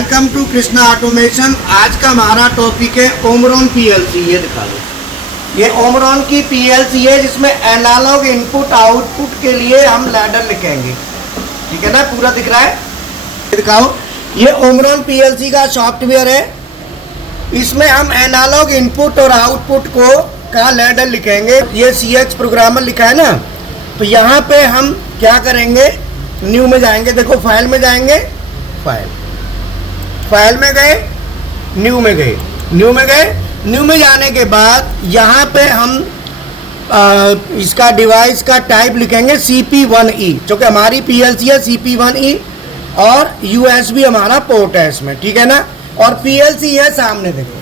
Welcome to Krishna automation. आज का हमारा टॉपिक है ओमरॉन पीएलसी। ये दिखा दो, ये ओमरॉन की पीएलसी है जिसमें एनालॉग इनपुट आउटपुट के लिए हम लैडर लिखेंगे। ठीक है ना, पूरा दिख रहा है, ये दिखाओ। ये ओमरॉन पीएलसी का सॉफ्टवेयर है, इसमें हम एनालॉग इनपुट और आउटपुट का लैडर लिखेंगे। ये CX प्रोग्रामर लिखा है ना, तो यहाँ पे हम क्या करेंगे, न्यू में जाएंगे। देखो फाइल में जाएंगे, फाइल में गए, न्यू में गए, न्यू में जाने के बाद यहाँ पे हम इसका डिवाइस का टाइप लिखेंगे CP1E, जो कि हमारी PLC है CP1E, और USB हमारा पोर्ट है इसमें। ठीक है ना, और PLC है सामने, देखो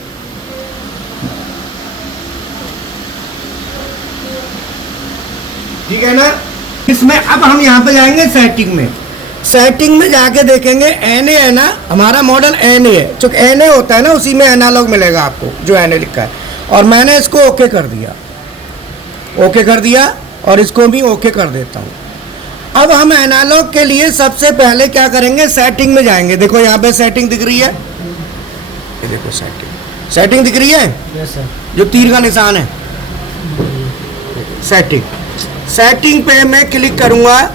ठीक है ना। इसमें अब हम यहाँ पे जाएंगे सेटिंग में जाके देखेंगे NA है ना, हमारा मॉडल NA है। चूंकि NA होता है ना, उसी में एनालॉग मिलेगा आपको, जो NA लिखा है। और मैंने इसको ओके कर दिया, और इसको भी ओके कर देता हूँ। अब हम एनालॉग के लिए सबसे पहले क्या करेंगे, सेटिंग में जाएंगे। देखो यहाँ पे सेटिंग दिख रही है, ये देखो सेटिंग दिख रही है। Yes sir. जो तीर का निशान है, सेटिंग पे मैं क्लिक करूंगा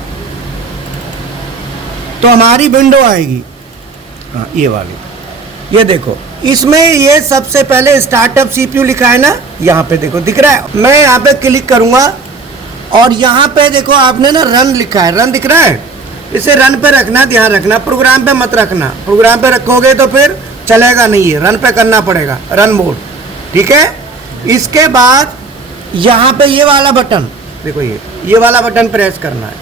तो हमारी विंडो आएगी, हाँ ये वाली। ये देखो, इसमें ये सबसे पहले स्टार्टअप CPU लिखा है ना, यहाँ पे देखो दिख रहा है। मैं यहाँ पे क्लिक करूंगा और यहाँ पे देखो आपने ना रन लिखा है, रन दिख रहा है। इसे रन पे रखना, ध्यान रखना, प्रोग्राम पे मत रखना। प्रोग्राम पे रखोगे तो फिर चलेगा नहीं, है रन पे करना पड़ेगा, रन मोड। ठीक है, इसके बाद यहाँ पे ये वाला बटन देखो, ये वाला बटन प्रेस करना है,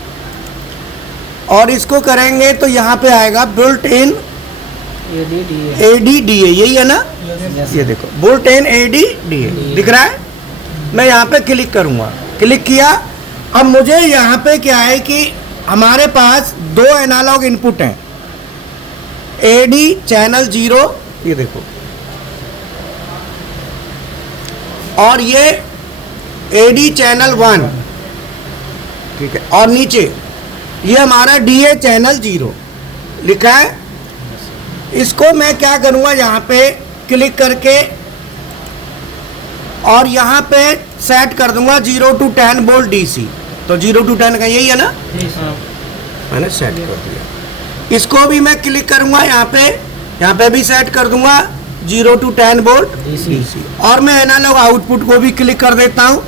और इसको करेंगे तो यहाँ पे आएगा बुल्ट इन ADDA, यही है ना। ये देखो बुल्ट इन ADDA दिख रहा है। मैं यहाँ पे क्लिक करूँगा, क्लिक किया। अब मुझे यहाँ पे क्या है कि हमारे पास दो एनालॉग इनपुट हैं, AD चैनल 0, ये देखो, और ये AD चैनल 1, ठीक है। और नीचे ये हमारा DA चैनल 0 लिखा है। इसको मैं क्या करूँगा, यहाँ पे क्लिक करके और यहाँ पे सेट कर दूंगा 0 to 10 वोल्ट DC। तो 0 to 10 का यही है ना, मैंने सेट कर दिया। इसको भी मैं क्लिक करूँगा, यहाँ पे भी सेट कर दूंगा 0 to 10 वोल्ट DC। और मैं एनालॉग आउटपुट को भी क्लिक कर देता हूँ,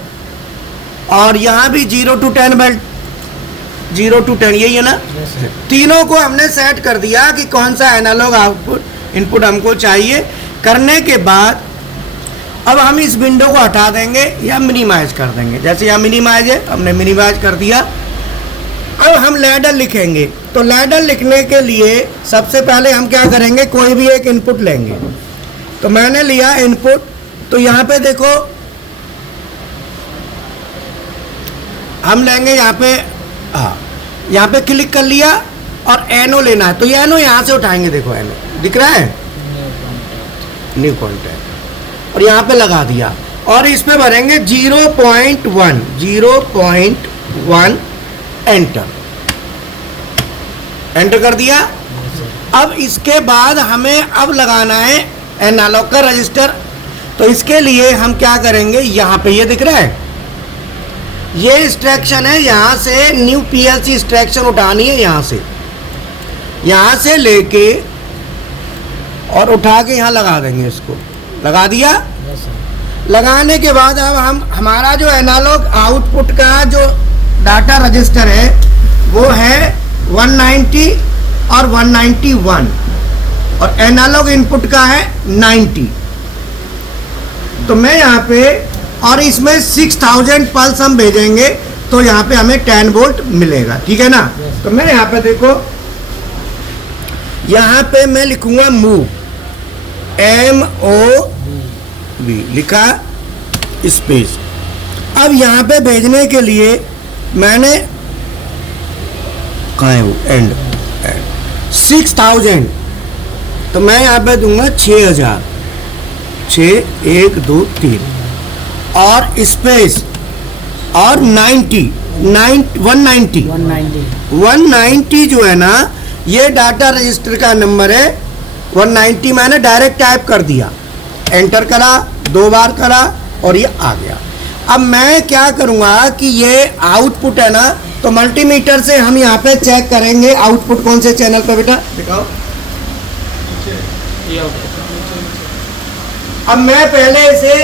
और यहाँ भी 0 to 10 वोल्ट, 0 to 10 यही है ना। तीनों को हमने सेट कर दिया कि कौन सा एनालॉग आउटपुट इनपुट हमको चाहिए। करने के बाद अब हम इस विंडो को हटा देंगे या मिनिमाइज कर देंगे। जैसे यहाँ मिनिमाइज है, हमने मिनिमाइज कर दिया। अब हम लैडर लिखेंगे, तो लैडर लिखने के लिए सबसे पहले हम क्या करेंगे, कोई भी एक इनपुट लेंगे। तो मैंने लिया इनपुट, तो यहाँ पे देखो हम लेंगे यहाँ पे, हाँ यहाँ पे क्लिक कर लिया, और NO लेना है। तो ये NO यहाँ से उठाएंगे, देखो NO दिख रहा है, न्यू कॉन्टैक्ट, और यहाँ पे लगा दिया। और इस पे भरेंगे 0.1 एंटर कर दिया। अब इसके बाद हमें अब लगाना है एनालॉग का रजिस्टर। तो इसके लिए हम क्या करेंगे, यहाँ पे ये दिख रहा है, ये इंस्ट्रक्शन है, यहाँ से न्यू PLC इंस्ट्रक्शन उठानी है। यहाँ से लेके और उठा के यहाँ लगा देंगे। इसको लगा दिया। लगाने के बाद अब हम हमारा जो एनालॉग आउटपुट का जो डाटा रजिस्टर है वो है 190 और 191, और एनालॉग इनपुट का है 90। तो मैं यहाँ पे, और इसमें 6000 पल्स हम भेजेंगे, तो यहाँ पे हमें 10 वोल्ट मिलेगा। ठीक है ना। तो मैं यहाँ पे देखो, यहाँ पे मैं लिखूंगा MOV, MOV लिखा, स्पेस। अब यहाँ पे भेजने के लिए मैंने कहाँ है वो, एंड 6000, तो मैं यहाँ पे दूंगा 6000, 6 1 2 3, और स्पेस, और 190 जो है ना, ये डाटा रजिस्टर का नंबर है। 190 मैंने डायरेक्ट टाइप कर दिया, एंटर करा, 2 बार करा और ये आ गया। अब मैं क्या करूँगा कि ये आउटपुट है ना, तो मल्टीमीटर से हम यहाँ पे चेक करेंगे आउटपुट कौन से चैनल पे, बेटा दिखाओ। अब मैं पहले इसे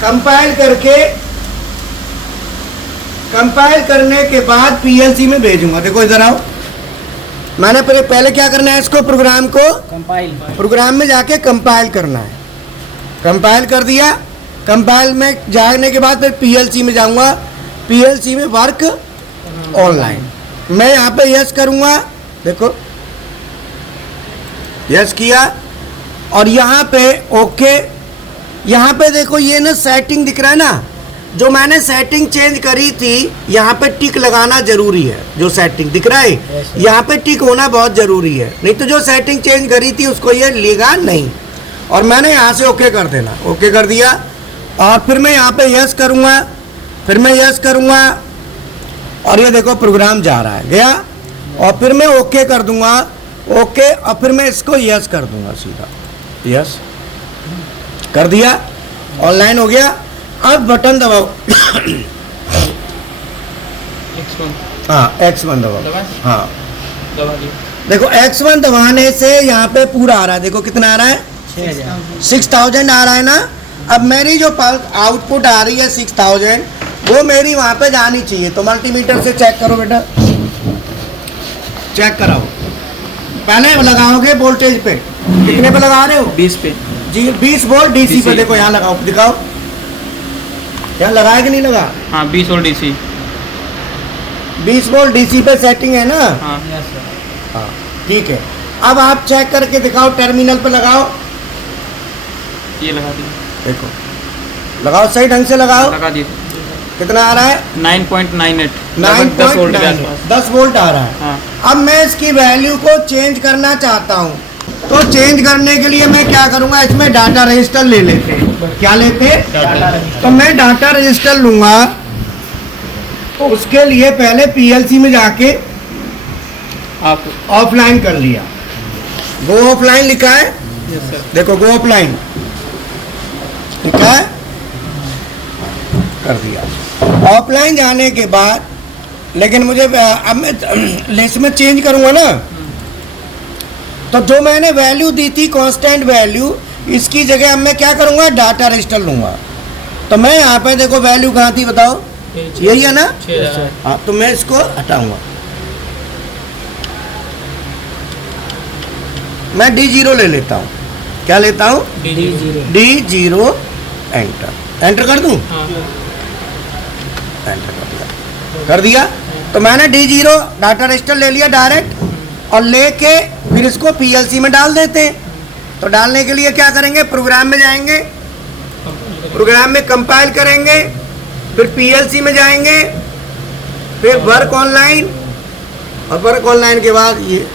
कंपाइल करने के बाद पीएलसी में भेजूंगा। देखो इधर आओ, मैंने पहले क्या करना है, इसको प्रोग्राम को प्रोग्राम में जाके कंपाइल करना है। कंपाइल कर दिया, कंपाइल में जाने के बाद फिर पीएलसी में जाऊंगा, पीएलसी में वर्क ऑनलाइन मैं यहाँ पे यस करूंगा। देखो यस किया और यहाँ पे ओके। यहाँ पे देखो ये ना सेटिंग दिख रहा है ना, जो मैंने सेटिंग चेंज करी थी यहाँ पे टिक लगाना जरूरी है। जो सेटिंग दिख रहा है यहाँ पे टिक होना बहुत जरूरी है, नहीं तो जो सेटिंग चेंज करी थी उसको ये लेगा नहीं। और मैंने यहाँ से ओके कर देना, ओके कर दिया और फिर मैं यहाँ पे यस करूँगा, फिर मैं यस करूँगा और ये देखो प्रोग्राम जा रहा है, गया और फिर मैं ओके कर दूंगा, ओके और फिर मैं इसको यस कर दूंगा सीधा, यस कर दिया, ऑनलाइन हो गया। अब बटन दबाओ, हाँ X1 दबाओ, हाँ देखो X1 दबाने से यहाँ पे पूरा आ रहा है, देखो कितना आ रहा है 6000 आ रहा है ना। अब मेरी जो आउटपुट आ रही है 6000 वो मेरी वहाँ पे जानी चाहिए, तो मल्टीमीटर से चेक करो बेटा, चेक कराओ। पहले लगाओगे वोल्टेज पे, कितने पे लगा रहे हो 20 पे जी, 20 वोल्ट डीसी पे। देखो यहाँ लगाओ, दिखाओ यहाँ लगाया कि नहीं लगा, हाँ 20 वोल्ट डीसी, 20 वोल्ट डीसी पे सेटिंग है ना, हाँ हाँ ठीक है। अब आप चेक करके दिखाओ, टर्मिनल पे लगाओ, ये लगा दिया, देखो लगाओ सही ढंग से लगाओ, लगा दिया। कितना आ रहा है 9.98, 10 वोल्ट के आसपास, 10 वोल्ट आ रहा है। हाँ। अब मैं इसकी वैल्यू को चेंज करना चाहता हूँ, तो चेंज करने के लिए मैं क्या करूँगा, इसमें डाटा रजिस्टर ले लेते हैं। क्या लेते हैं, तो मैं डाटा रजिस्टर लूँगा। तो उसके लिए पहले पीएलसी में जाके आप ऑफलाइन कर लिया, गो ऑफलाइन लिखा है, यस सर, देखो गो ऑफलाइन लिखा है, कर दिया। ऑफलाइन जाने के बाद लेकिन मुझे अब मैं इसमें चेंज करूंगा ना, तो जो मैंने वैल्यू दी थी कांस्टेंट वैल्यू, इसकी जगह अब मैं क्या करूंगा, डाटा रजिस्टर लूंगा। तो मैं यहाँ पे देखो वैल्यू कहाँ थी बताओ, यही है ना, हाँ तो मैं इसको हटाऊंगा, मैं D0 ले लेता हूँ। क्या लेता हूँ D0, एंटर कर दूँ, एंटर कर दिया। तो मैंने D0 डाटा रजिस्टर ले लिया डायरेक्ट, और लेके फिर इसको पीएलसी में डाल देते हैं। तो डालने के लिए क्या करेंगे, प्रोग्राम में जाएंगे, प्रोग्राम में कंपाइल करेंगे, फिर पीएलसी में जाएंगे, फिर वर्क ऑनलाइन, और वर्क ऑनलाइन के बाद ये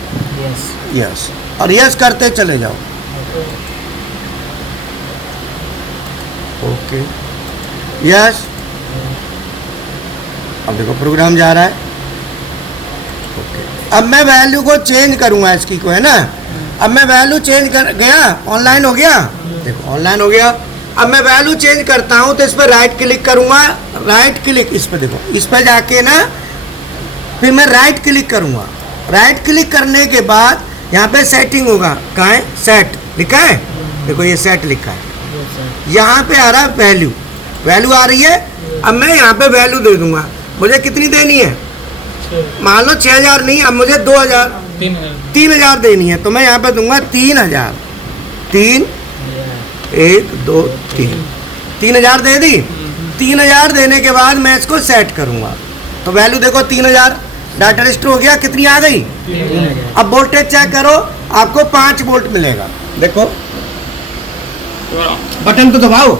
यस और यस करते चले जाओ। ओके यस, अब देखो प्रोग्राम जा रहा है। ओके अब मैं वैल्यू को चेंज करूंगा इसकी को, है ना। अब मैं वैल्यू चेंज कर गया, ऑनलाइन हो गया, देखो ऑनलाइन हो गया। अब मैं वैल्यू चेंज करता हूं तो इस पर राइट क्लिक करूंगा, राइट क्लिक इस पर, देखो इस पर जाके ना फिर मैं राइट क्लिक करूंगा। राइट क्लिक करने के बाद यहाँ पे सेटिंग होगा, कहाँ है, सेट लिखा है, देखो ये सेट लिखा है। यहाँ पे आ रहा है वैल्यू, वैल्यू आ रही है। अब मैं यहाँ पे वैल्यू दे दूंगा, मुझे कितनी देनी है, मान लो 6000 नहीं, अब मुझे 3000 देनी है। तो मैं यहाँ पे दूंगा 3000, 3 1 2 3, 3000 दे दी। 3000 देने के बाद मैं इसको सेट करूंगा, तो वैल्यू देखो 3000 डाटा रजिस्टर हो गया, कितनी आ गई। अब वोल्टेज चेक करो, आपको 5 वोल्ट मिलेगा। देखो बटन तो दबाओ,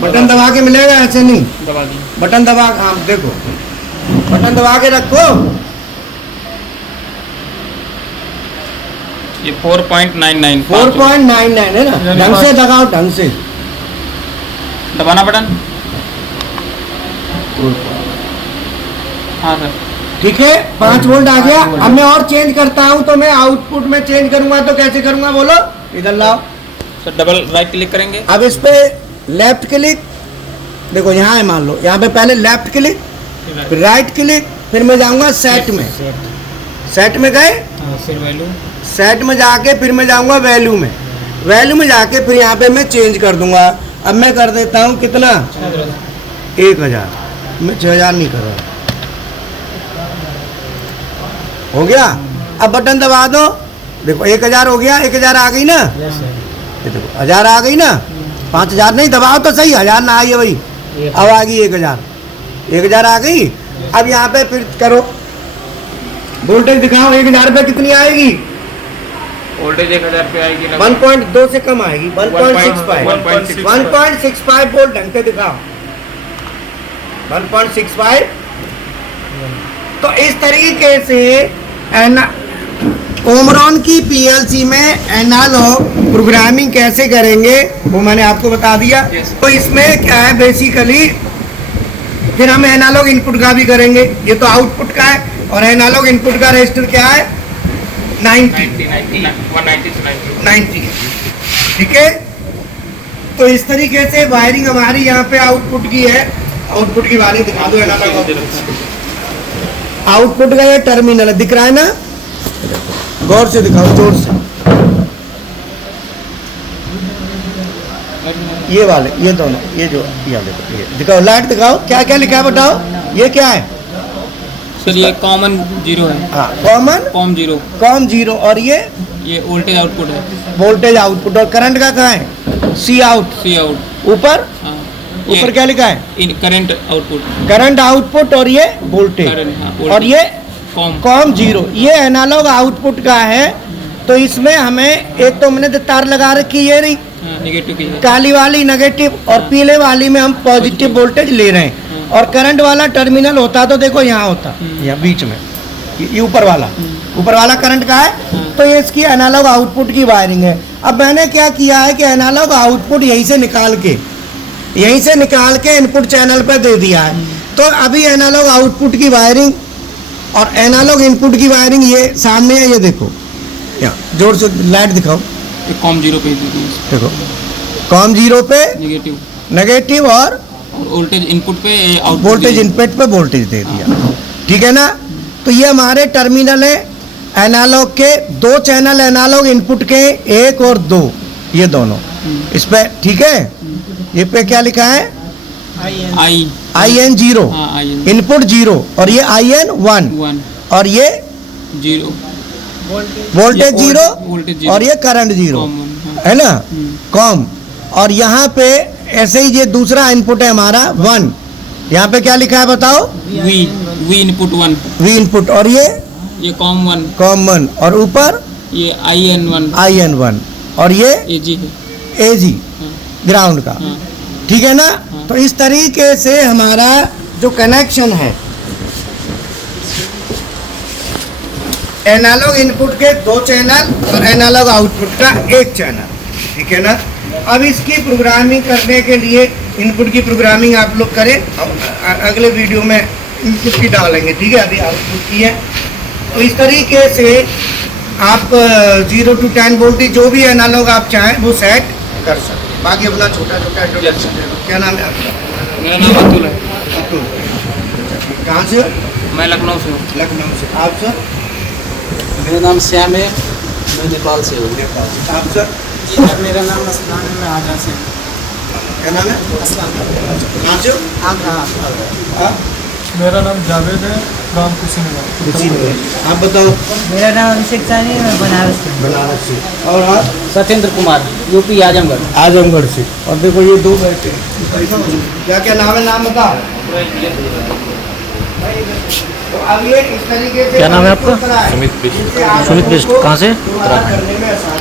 बटन दबा के मिलेगा, ऐसे नहीं दबा दी, बटन दबा, हाँ देखो बटन दबा के रखो। ये 4.99 4.99 है ना, ढंग से दबाओ, ढंग से दबाना बटन, हाँ सर ठीक है 5 वोल्ट आ गया। अब मैं और चेंज करता हूं तो मैं आउटपुट में चेंज करूंगा तो कैसे करूंगा बोलो, इधर लाओ। सर डबल राइट क्लिक करेंगे। अब इस पे लेफ्ट क्लिक, देखो यहाँ है, मान लो यहाँ पे पहले लेफ्ट क्लिक फिर राइट क्लिक, फिर मैं जाऊंगा सेट में। सेट में गए, फिर वैल्यू, सेट में जाके फिर मैं जाऊंगा वैल्यू में। वैल्यू में जाके फिर यहाँ पे मैं चेंज कर दूंगा। अब मैं कर देता हूँ कितना, 1000। मैं 6000 नहीं कर रहा। हो गया। अब बटन दबा दो, देखो 1000 हो गया। 1000 आ गई ना, ये देखो 1000 आ गई ना। 5000 नहीं, दबाओ तो सही, 1000 ना आई है भाई। अब आ गई 1000, 1000 आ गई। अब यहाँ पे फिर करो वोल्टेज दिखाओ, 1000 पे कितनी आएगी? वोल्टेज 1000 पे आएगी। 1.2 से कम आएगी, 1.65 1.65 वोल्ट। ढंग से दिखाओ, 1.65। तो इस तरीके से ओमरॉन की पीएलसी में एनालॉग प्रोग्रामिंग कैसे करेंगे वो मैंने आपको बता दिया। तो इसमें क्या है बेसिकली, फिर हम एनालॉग इनपुट का भी करेंगे। ये तो आउटपुट का है, और एनालॉग इनपुट का रजिस्टर क्या है, 90। ठीक है। तो इस तरीके से वायरिंग हमारी यहाँ पे आउटपुट की है। आउटपुट की वायरिंग दिखा दो। एनालॉग आउटपुट का ये टर्मिनल दिख रहा है ना, गौर से दिखाओ, जोर से। ये वाले, ये दोनों, ये जो ये दिखाओ, लाइट दिखाओ, क्या क्या लिखा है बताओ। ये क्या है सर? ये कॉमन जीरो है। हाँ, कॉम जीरो। और ये वोल्टेज आउटपुट है। Voltage output. और करंट का कहाँ है, सी आउट। ऊपर ऊपर क्या लिखा है, करंट आउटपुट। Current output. और ये वोल्टेज। और ये कॉम जीरो। ये एनालॉग आउटपुट का है। तो इसमें हमें एक तो मैंने तार लगा रखी, ये रही नेगेटिव की, काली वाली नेगेटिव, और पीले वाली में हम पॉजिटिव वोल्टेज ले रहे हैं। और करंट वाला टर्मिनल होता तो देखो यहाँ होता, यहाँ बीच में, ये ऊपर वाला करंट का है। तो ये इसकी एनालॉग आउटपुट की वायरिंग है। अब मैंने क्या किया है कि एनालॉग आउटपुट यहीं से निकाल के इनपुट चैनल पे दे दिया है। तो अभी एनालॉग आउटपुट की वायरिंग और एनालॉग इनपुट की वायरिंग ये सामने है। ये देखो, यहाँ जोर से लाइट दिखाओ। कॉम जीरो पे देखो, कॉम जीरो पे नेगेटिव, और वोल्टेज इनपुट पे वोल्टेज इनपुट पे वोल्टेज दे दिया। ठीक है ना। तो ये हमारे टर्मिनल है एनालॉग के, 2 चैनल एनालॉग इनपुट के, 1 और 2, ये दोनों इस पे। ठीक है। ये पे क्या लिखा है, IN 0 इनपुट 0, और ये IN 1, और ये जीरो वोल्टेज 0, और ये करंट 0 है ना, कॉम। और यहाँ पे ऐसे ही ये दूसरा इनपुट है हमारा 1। यहाँ पे क्या लिखा है बताओ, वी इनपुट 1, वी इनपुट। और ये कॉम 1, और ऊपर ये IN 1, और ये AG ग्राउंड का। ठीक है ना। तो इस तरीके से हमारा जो कनेक्शन है एनालॉग इनपुट के 2 चैनल और एनालॉग आउटपुट का 1 चैनल। ठीक है ना। अब इसकी प्रोग्रामिंग करने के लिए इनपुट की प्रोग्रामिंग आप लोग करें, अगले वीडियो में इनपुट की डालेंगे। ठीक है। अभी आउटपुट की है। तो इस तरीके से आप 0 to 10 वोल्ट जो भी एनालॉग आप चाहें वो सेट कर सकते। बाकी अपना छोटा इंट्रोडक्शन। क्या नाम है आपका? मेरा नाम अतुल है। अतुल, कहाँ से? मैं लखनऊ से हूँ। लखनऊ से। आप सर? मेरा नाम श्याम है, मैं नेपाल से हूँ। आप सर? जी मेरा नाम असलान है, मैं आगरा से हूँ। क्या नाम है? असलान। कहाँ से? आगरा। मेरा नाम जावेद है, फ्रॉम कुशीनगर। आप बताओ। मेरा नाम अभिषेक सानी है, मैं बनारस से। बनारस से। और आप? सत्येंद्र कुमार, यूपी आजमगढ़। आजमगढ़ से। और देखो ये 2 बैठे, क्या क्या नाम है, नाम बताओ। तो अब ये इस तरीके से क्या नाम है आपका? सुमित बिष्ट। सुमित बिष्ट, कहाँ से? करने में आसान